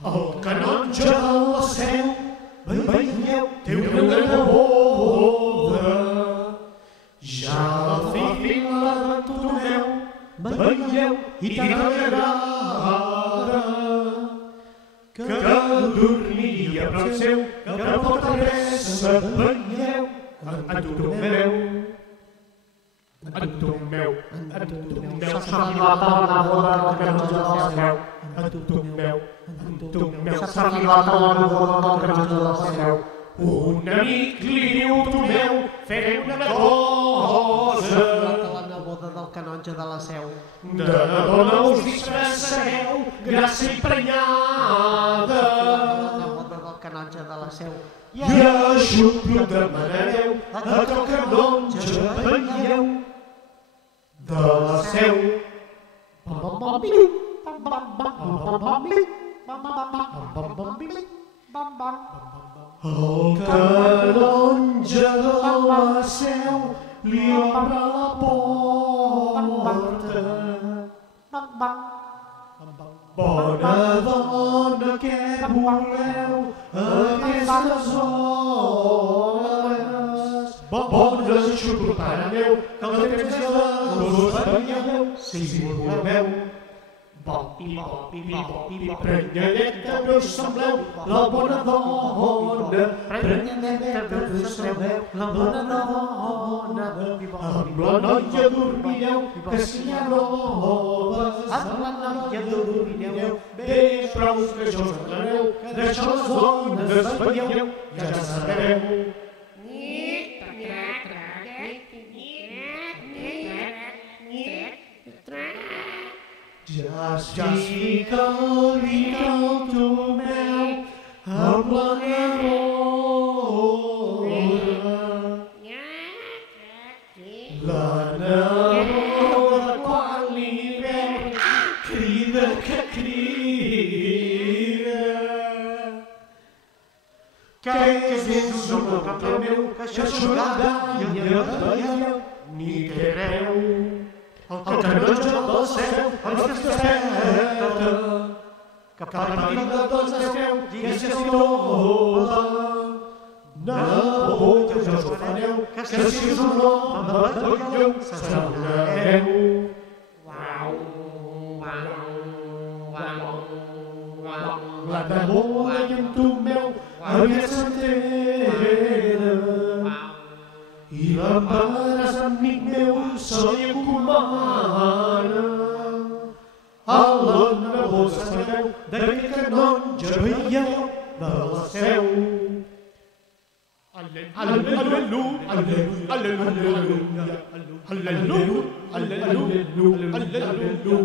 El canonge de la Seu, veieu, té una neboda. Ja la fila de Bartomeu, veieu, i tan agrada, que dormiria a prop seu, que porta pressa, veieu, en Bartomeu. En Bartomeu. S'ha arribat a la neboda del canonge de la Seu. En Bartomeu. S'ha arribat a la neboda del canonge de la Seu. Un amic li diu Tomeu, faré una cosa. La neboda del canonge de la Seu. De dona us disfressareu, grassa i prenyada. La neboda del canonge de la Seu. I aixoplo demanareu a que el canonge veieu de la Seu. El canonge de la Seu li obre la porta. Bona dona, què voleu a aquestes hores? Bones xurrupara meu, que el temps de dos veieu, si voleu. Prenyadeta, però sembleu la bona dona. Prenyadeta, però sembleu la bona dona. Amb la noia dormireu, que si hi ha noves. Amb la noia dormireu, bé, prou que això us aclareu, que d'això les dones veieu, ja sabeu. Ja es fica el dit al Tomeu amb la neboda. La neboda quan li veu crida que crida. Que és un oncle meu que això jugada i ja veieu ni té veu. El canonge de la Seu ens desperta, que partint de tots esteu i és tota. Neboda, ja us ho fareu, que si és un home veieu, s'adonareu. La neboda i en Tomeu aviat s'entenen, i l'embaràs, amic meu, se li encomana. A la neboda sabeu d'aquest canonge veieu de la Seu. Al·leluia, al·leluia, al·leluia, al·leluia, al·leluia, al·leluia.